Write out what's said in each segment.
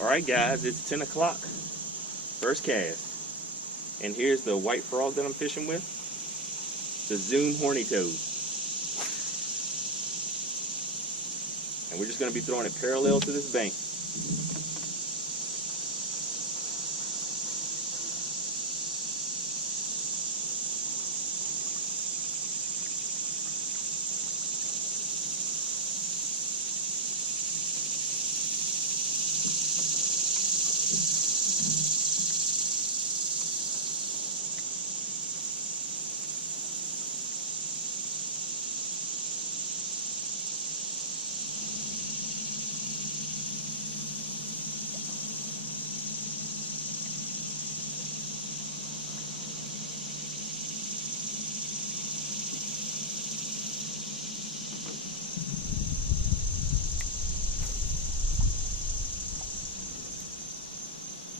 Alright guys, it's 10 o'clock. First cast. And here's the white frog that I'm fishing with. The Zoom horny toad. And we're just going to be throwing it parallel to this bank.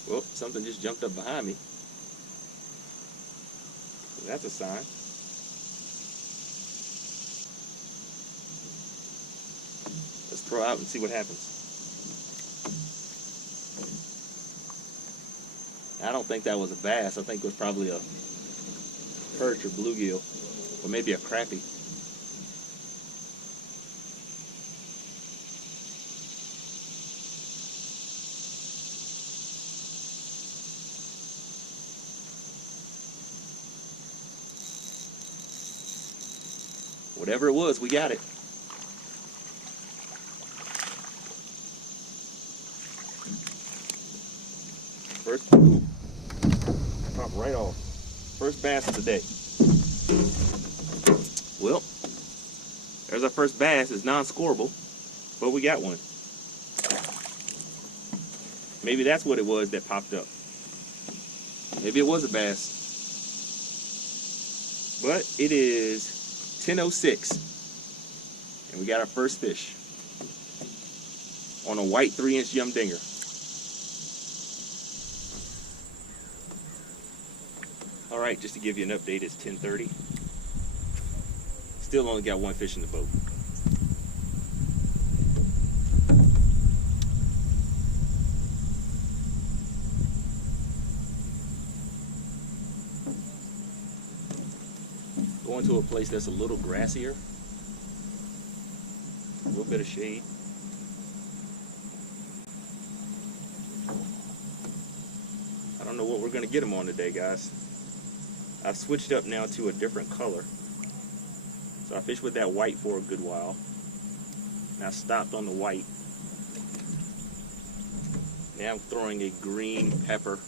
Well, something just jumped up behind me. So that's a sign. Let's throw out and see what happens. I don't think that was a bass. I think it was probably a perch or bluegill, or maybe a crappie. Whatever it was, we got it. First, ooh, pop right off. First bass of the day. Well, there's our first bass. It's non-scoreable, but we got one. Maybe that's what it was that popped up. Maybe it was a bass. But it is 10:06, and we got our first fish on a white 3-inch yum dinger. All right, just to give you an update, it's 10:30. Still only got one fish in the boat. Going to a place that's a little grassier, a little bit of shade. I don't know what we're going to get them on today, guys. I've switched up now to a different color. So I fished with that white for a good while, and I stopped on the white. Now I'm throwing a green pepper.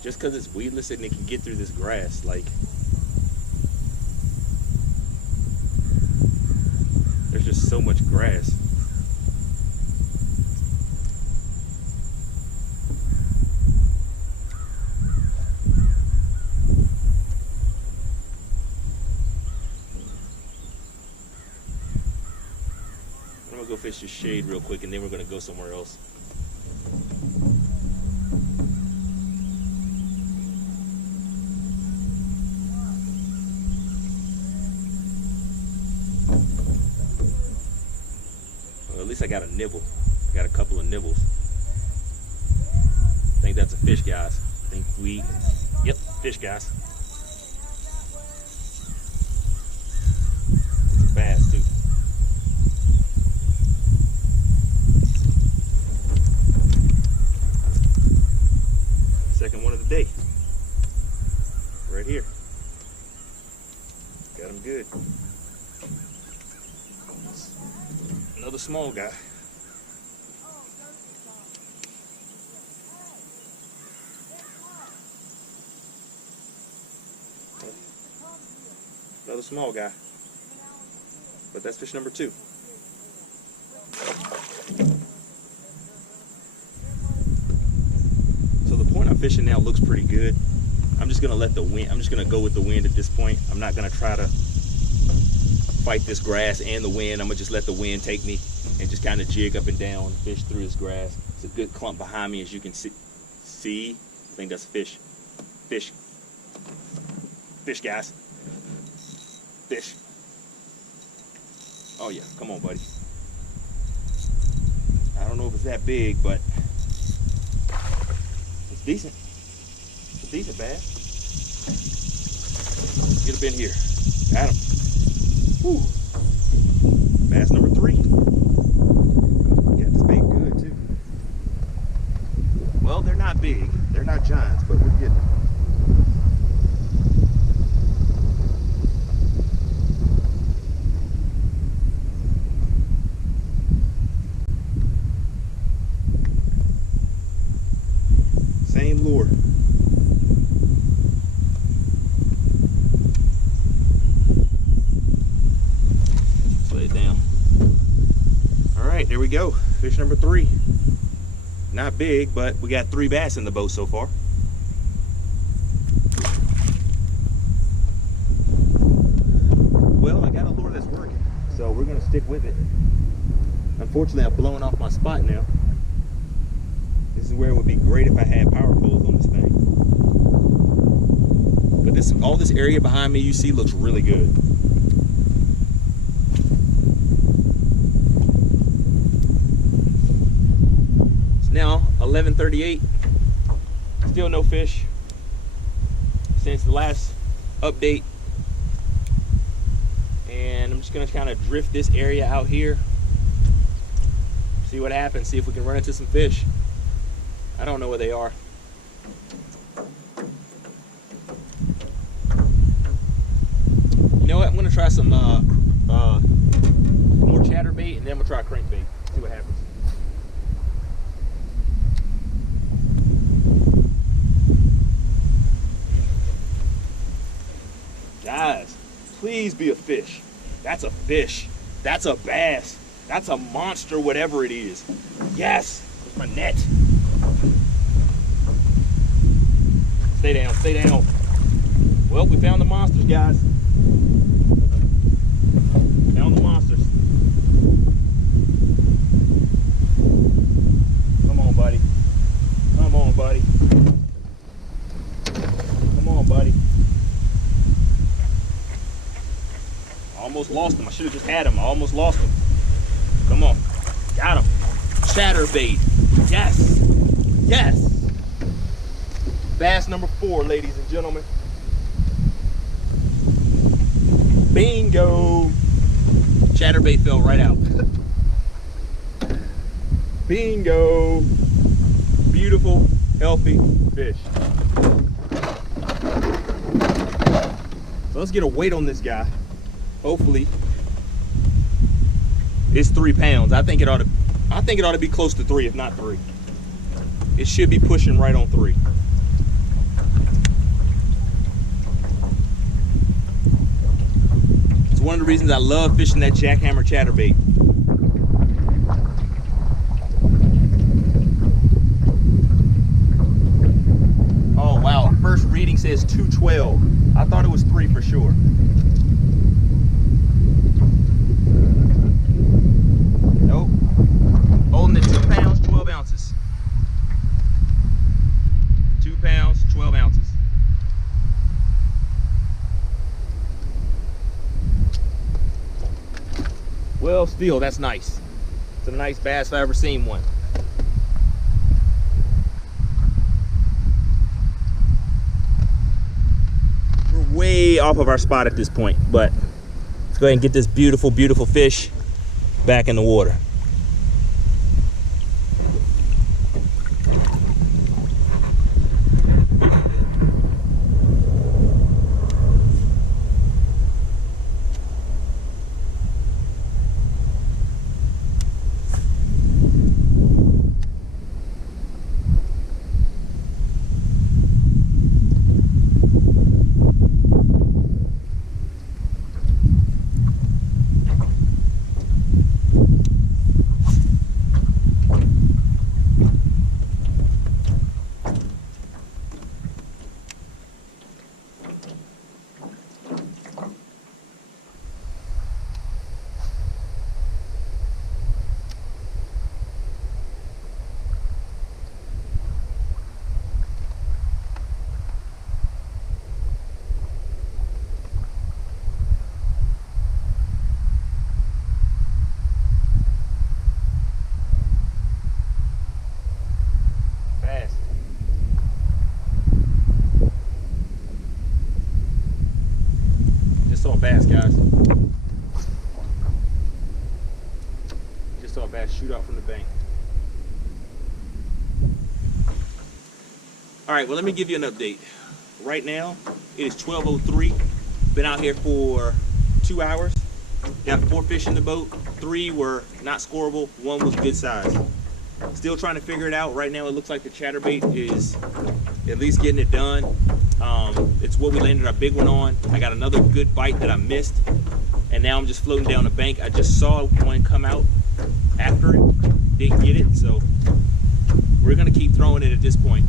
Just because it's weedless and it can get through this grass, like, there's just so much grass. I'm gonna go fish the shade real quick, and then we're gonna go somewhere else. At least I got a nibble. I got a couple of nibbles. I think that's a fish, guys. Yep, fish, guys. It's a bass, too. Second one of the day. Right here. Got him good. Another small guy. Another small guy. But that's fish number 2. So the point I'm fishing now looks pretty good. I'm just gonna let the wind, I'm just gonna go with the wind at this point. I'm not gonna try to fight this grass and the wind. I'm gonna just let the wind take me and just kind of jig up and down, fish through this grass. It's a good clump behind me, as you can see. I think that's a fish. Fish. Fish, guys. Fish. Oh yeah, come on, buddy. don't know if it's that big, but it's decent. It's a decent bass. Get up in here. Got him. Whew. Bass number 3. Got this bait good too. Well, they're not big. They're not giants, but we're getting them. Same lure. Let's lay it down. All right, there we go. Fish number 3. Not big, but we got 3 bass in the boat so far. Well, I got a lure that's working, so we're gonna stick with it. Unfortunately, I've blown off my spot now. This is where it would be great if I had power poles on this thing. But all this area behind me you see looks really good. It's now 11:38. Still no fish since the last update. And I'm just gonna kind of drift this area out here. See what happens, see if we can run into some fish. I don't know where they are. You know what? I'm gonna try some more chatterbait, and then we'll try crankbait. See what happens. Guys, please be a fish. That's a fish. That's a bass. That's a monster, whatever it is. Yes, with my net. Stay down, stay down. Well, we found the monsters, guys. Found the monsters. Come on, buddy. Come on, buddy. Come on, buddy. I almost lost him. I should have just had him. I almost lost him. Come on. Got him. Chatterbait. Yes. Yes. Bass number 4, ladies and gentlemen. Bingo. Chatterbait fell right out. Bingo. Beautiful, healthy fish. So let's get a weight on this guy. Hopefully it's 3 pounds. I think it ought to be close to 3, if not 3. It should be pushing right on 3. It's one of the reasons I love fishing that Jack Hammer chatterbait. Oh wow, first reading says 212. I thought it was 3 for sure. Nope. Holding it 2 pounds, 12 ounces. 2 pounds, 12 ounces. Well, still, that's nice. It's a nice bass if I ever seen one. We're way off of our spot at this point, but let's go ahead and get this beautiful, beautiful fish back in the water. bass, guys. Just saw a bass shoot out from the bank. All right, well, let me give you an update. Right now, it is 12:03. Been out here for 2 hours. Got 4 fish in the boat. 3 were not scoreable. 1 was good size. Still trying to figure it out. Right now, it looks like the chatterbait is at least getting it done. It's what we landed our big one on. I got another good bite that I missed, and now I'm just floating down the bank. I just saw one come out after it. Didn't get it, so we're gonna keep throwing it at this point.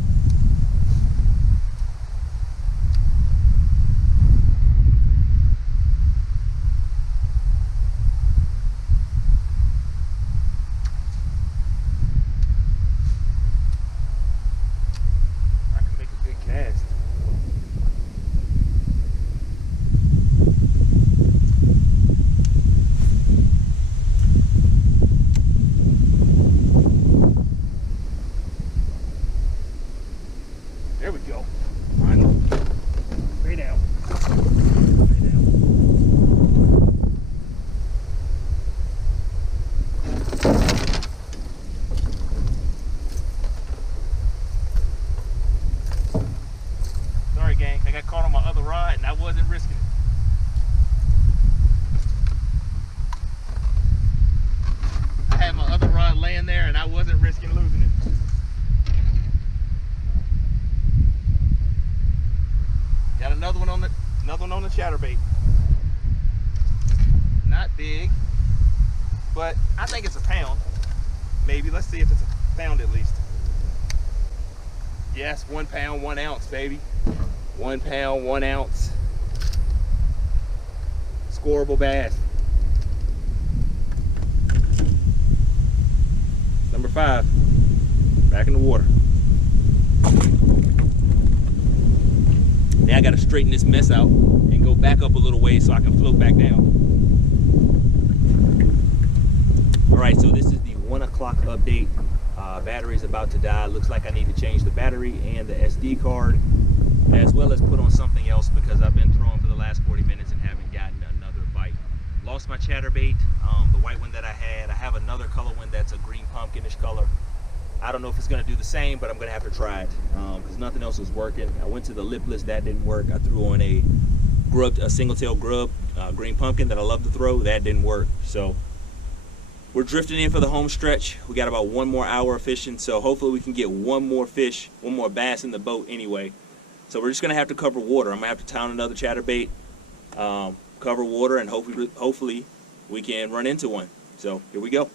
There we go. Finally. Straight out. Straight out. Sorry, gang. I got caught on my other rod and I wasn't risking it. I had my other rod laying there and I wasn't risking losing it. Got another one on the chatterbait. Not big, but I think it's a pound. Maybe. Let's see if it's a pound at least. Yes, 1 pound, 1 ounce, baby. 1 pound, 1 ounce. Scoreable bass. Number 5. Back in the water. Now I gotta straighten this mess out and go back up a little way so I can float back down. All right, so this is the 1 o'clock update. Battery's about to die. Looks like I need to change the battery and the SD card, as well as put on something else because I've been throwing for the last 40 minutes and haven't gotten another bite. Lost my chatterbait, the white one that I had. I have another color one that's a green pumpkinish color. I don't know if it's going to do the same, but I'm going to have to try it because nothing else was working. I went to the lipless, that didn't work. I threw on a single-tail grub, green pumpkin that I love to throw, that didn't work. So we're drifting in for the home stretch. We got about 1 more hour of fishing, so hopefully we can get 1 more fish, 1 more bass in the boat anyway. So we're just going to have to cover water. I'm going to have to town another chatterbait, cover water, and hopefully we can run into one. So here we go.